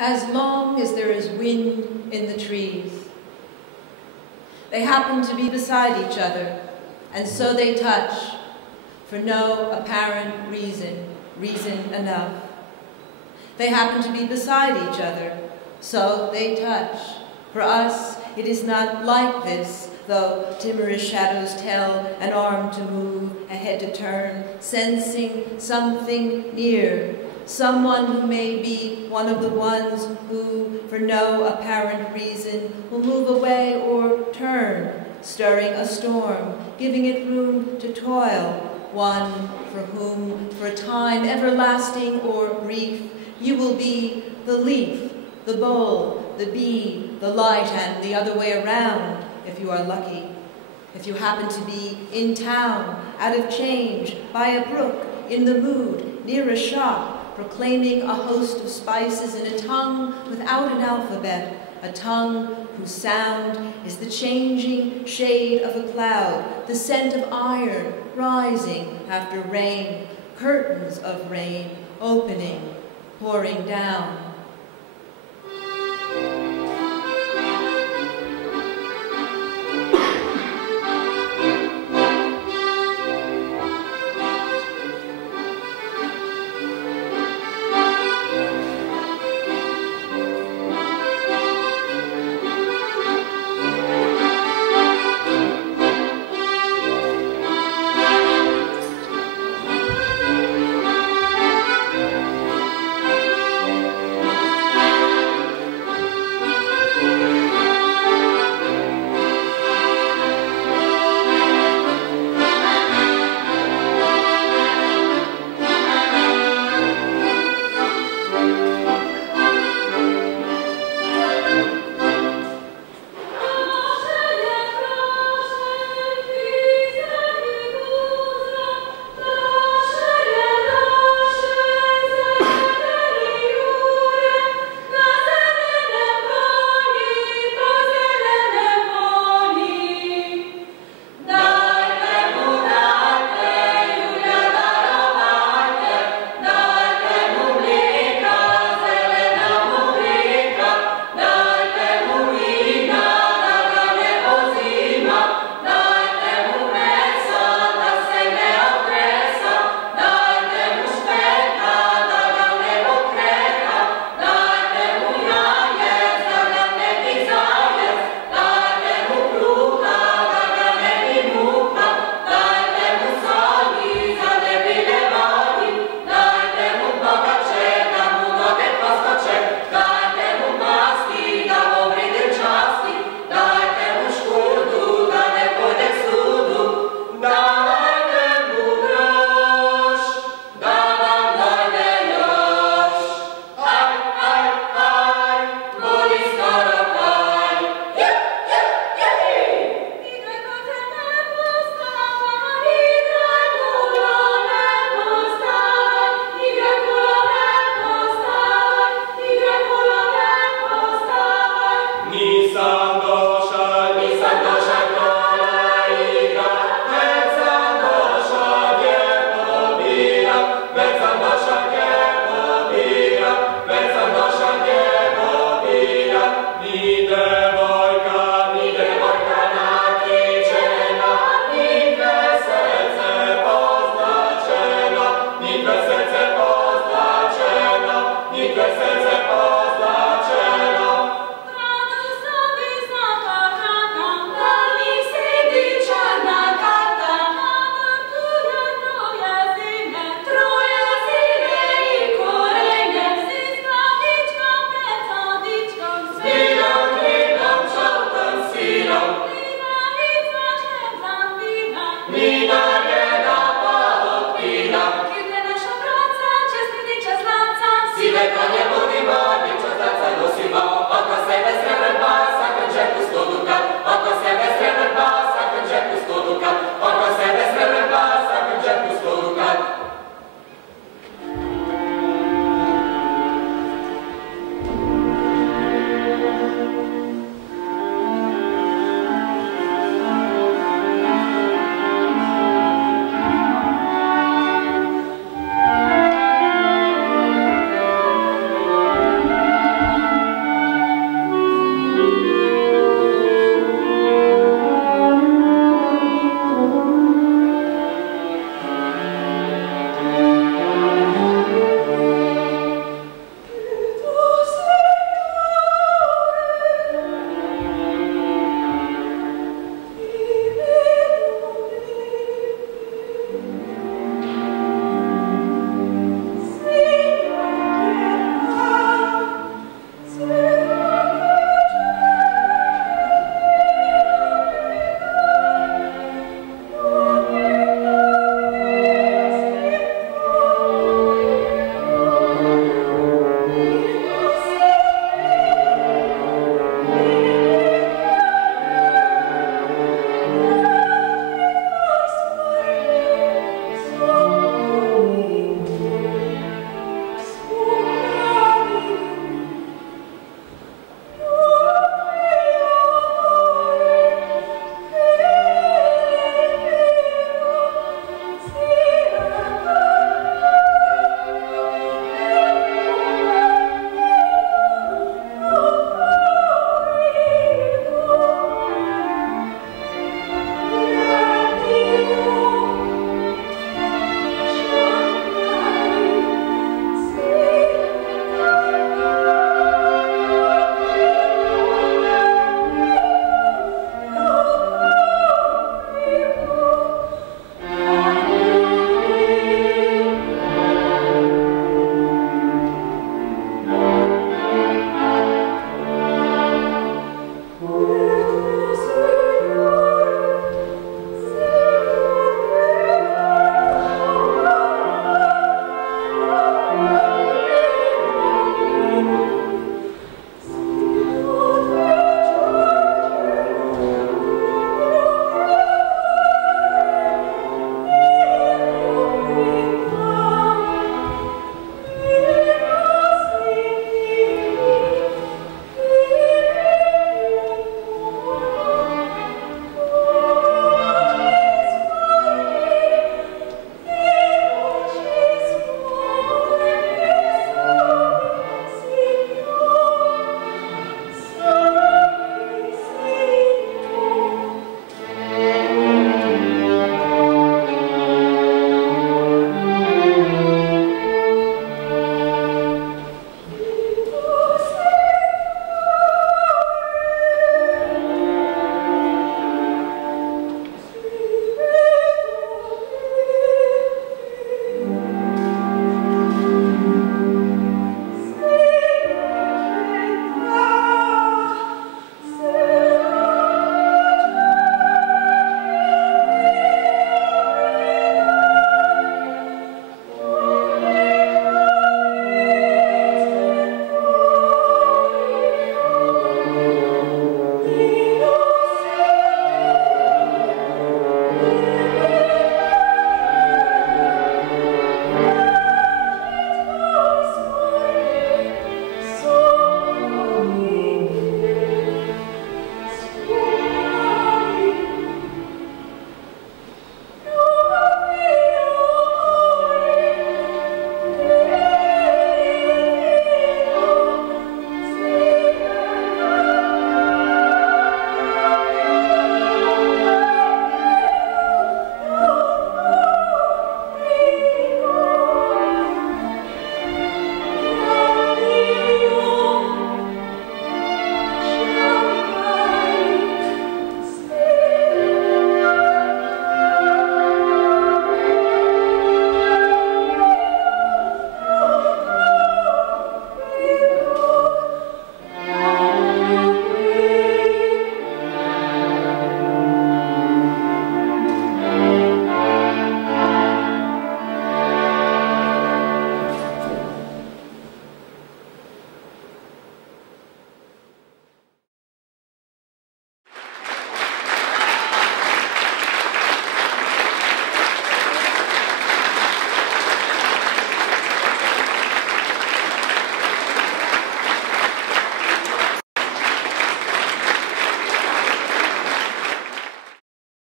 as long as there is wind in the trees. They happen to be beside each other, and so they touch, for no apparent reason enough. They happen to be beside each other, so they touch. For us, it is not like this, though timorous shadows tell, an arm to move, a head to turn, sensing something near, someone who may be one of the ones who, for no apparent reason, will move away or turn, stirring a storm, giving it room to toil, one for whom, for a time everlasting or brief, you will be the leaf, the bowl, the bee, the light, and the other way around, if you are lucky. If you happen to be in town, out of change, by a brook, in the mood, near a shop, proclaiming a host of spices in a tongue without an alphabet, a tongue whose sound is the changing shade of a cloud, the scent of iron rising after rain, curtains of rain opening, pouring down.